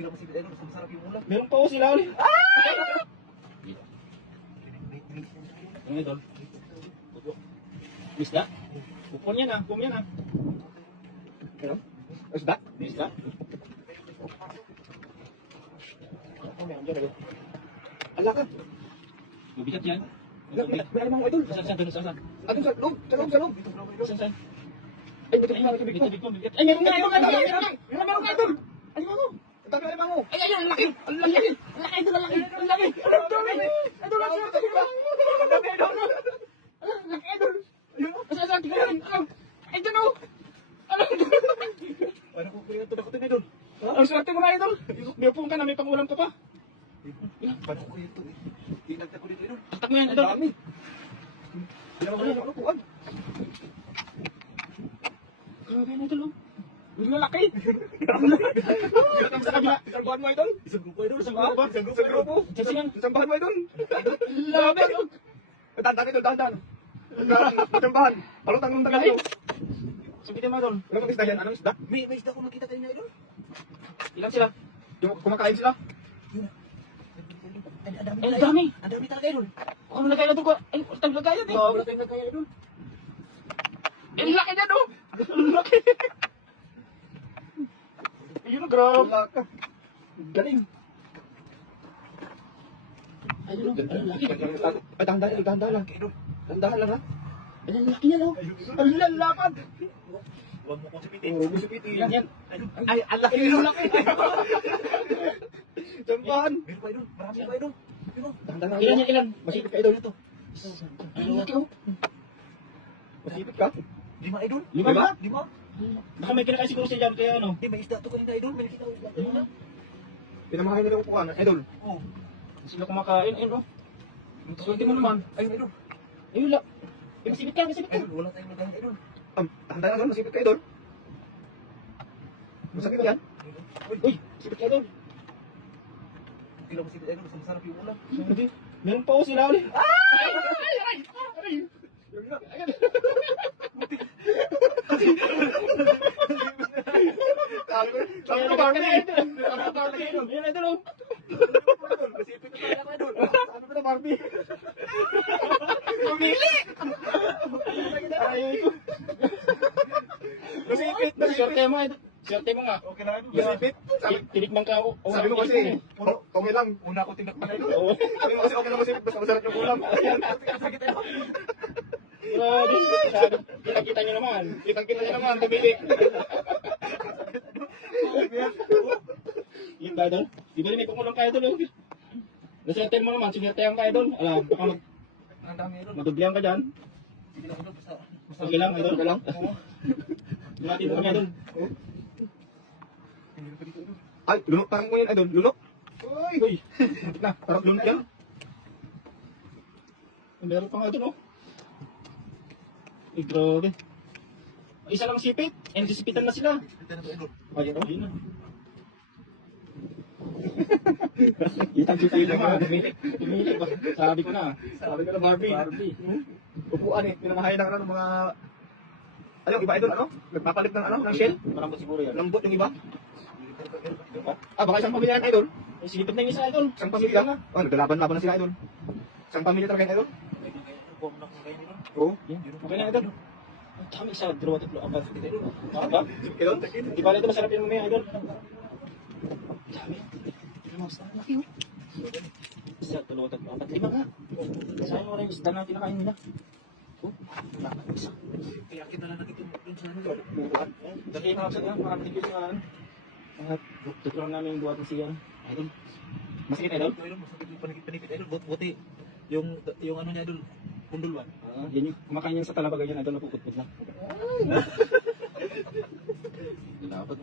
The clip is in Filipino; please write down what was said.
Okay lang masipit idol, masarap yung ulam. Meron pa sila ulit. Ano idol? Isda? Bukon yan ah, bukon yan ah. Ano? Isda? Isda? Ano meron dyan idol? Ala ka! Mabigat yan. May alam ako idol. Saan? Atong sa loob, sa loob. Saan? Ay, may tubig ko. Mabigat. Ay, meron nga idol! Meron nga idol! Ay, ano? Ang dami alam ako. Ay, ang laki! Ang laki! Ang laki idol! Ang laki! Ang laki! Ang dami! Idol, ang dami ba? Ang dami idol! Ang laki idol! Saan? Tingnan! Ay, dyan o! Ano ko kuya ito? Dakotin idol. Ang swerte mo na idol! May upong ka na, may pangulam ka pa. Paano ko ito? Tinagtag ko dito idol. Tatak mo yan Ang idol! dami. Hindi naman ako kuan. Grabe na idol oh! Ang lalaki! Sa kabila, isang buwan mo idol. Isang grupo idol. Isang grupo. Isang grupo. Isang bahan mo idol. Labi! Dahan idol, dahan. Isang bahan. Palutang nung dagan. Sabitin mo idol. Anong isda yan? Anong isda? May isda ko nakita kanina idol. Ilan sila? Yung kumakain sila. Ay, ang dami! Ang dami talaga idol. Kung nagkaya na ito ko, ay, utang nagkaya din. Wala tayong nagkaya idol. Ang laki niya no! Ang laki! Ayun, grabe! Wala ka. Galing. Ayun, ang laki. Ay, dahan lang. Dahan lang ha. Ang laki niya no! Ang lalapad! Huwag mo kong sipitin. Huwag mo sipitin. Yan. Ay, ang laki. Ang laki. Jampan. Meron pa idol. Marami pa idol. Dahan Ilan yan, ilan? Masipit ka idol ito. Ang laki oh! Masipit ka? 5 idol. 5 5? ba? Baka may kinakain siguro siya dyan, kaya ano? Hindi, may isda to kanina idol. May nakita ko isda. Pinamahay nila upuan, idol. Oo. Sila kumakain, ayun oh. Swerte mo naman. Ayun idol. Ayun lang. Masipit ka. Idol, wala tayong nagahan idol. Dahan lang idol. Masipit ka idol. Masakit ka yan? Uy, masipit ka idol. Hindi lang masipit idol. Masarap yung ulam. Hindi. Meron pa sila ulit. Sabi ko Barbie. Ayun idol oh. Masipit na tayo idol. Sabi ko na Barbie. Pumili! Ayun. Masipit. Swerte mo idol. Swerte mo nga. Okay na idol. Masipit. Tinikman ka. Sabi ko kasi, okay lang. Una ko tinakpan idol. Oo. Sabi ko kasi okay lang masipit. Basta masarap yung ulam. Sakit idol. Grabe. Kita nyo naman. Kitang-kita niya naman. Tumili. Yun ba idol? Di ba rin may pangulang ka idol? Naserte mo naman. Sinertehan ka idol. Alam, baka Ang dami idol. madublihan ka dyan. Sige lang idol. Basta. Okay lang idol. Okay lang. Natin mo kami idol. Ay, lunok parang mo yan idol. Lunok. Uy. Na, parang lunok yan. Meron pa nga idol oh. Ay, grabe. Isa lang sipit. Sisipitan na sila. Ayun oh. Yun na. Kitang-kita yun naman. Pumili ba? Sabi ko na. Sabi ko na Barbie. Upuan eh. Pinamahay ng ano, mga... Ano, iba idol, ano? Nagpapalit ng ano, ng shell? Parang siguro yan. Lambot yung iba? Baka isang pamilya yan, idol. Ay, sipit na yung isa idol. Isang pamilya na. Oh, naglalaban-laban na sila, idol. Isang pamilya talaga yan, idol. Oo. Okay na idol. Ang dami isa. Dalawa, tatlo, apat. Ba? Idol? Di ba ito masarap yung mamaya idol? Ang dami. Laki oh. Isa, dalawa, tatlo, apat. 5 nga. Sayang wala yung isda na kinakain nila. Oh, wala. Isa. Kaya kita na natin dun sa ano. Dali na ako sa ganun. Maraming tigil sa ano. At tuturuan namin yung buhatin siya. Idol. Masakit idol? Idol, masakit yung panipit, idol. Buti, yung ano niya, idol, pundulwan. Yan yung kumakain yan sa talaba ganyan idol, napuputput na. Dapat,